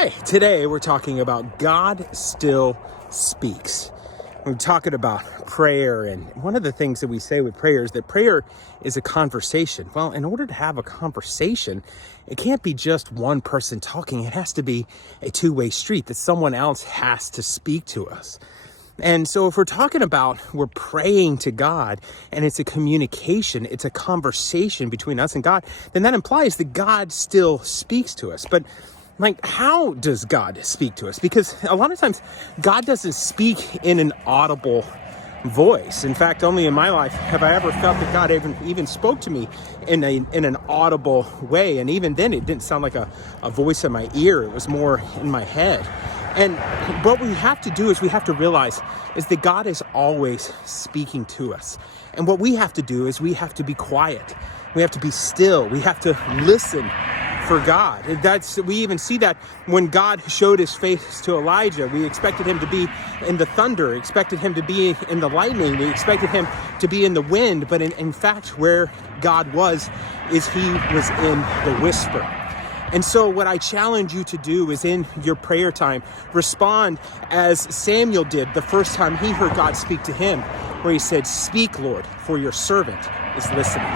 Hey, today we're talking about God still speaks. We're talking about prayer, and one of the things that we say with prayer is that prayer is a conversation. Well, in order to have a conversation, it can't be just one person talking. It has to be a two-way street, that someone else has to speak to us. And so if we're talking about we're praying to God and it's a communication, it's a conversation between us and God, then that implies that God still speaks to us. But how does God speak to us? Because a lot of times God doesn't speak in an audible voice. In fact, only in my life have I ever felt that God even spoke to me in an audible way. And even then, it didn't sound like a voice in my ear. It was more in my head. And what we have to do is we have to realize is that God is always speaking to us. And what we have to do is we have to be quiet. We have to be still. We have to listen for God. We even see that when God showed his face to Elijah. We expected him to be in the thunder, expected him to be in the lightning, we expected him to be in the wind, but in fact where God was is he was in the whisper. And so what I challenge you to do is in your prayer time, respond as Samuel did the first time he heard God speak to him, where he said, "Speak, Lord, for your servant is listening."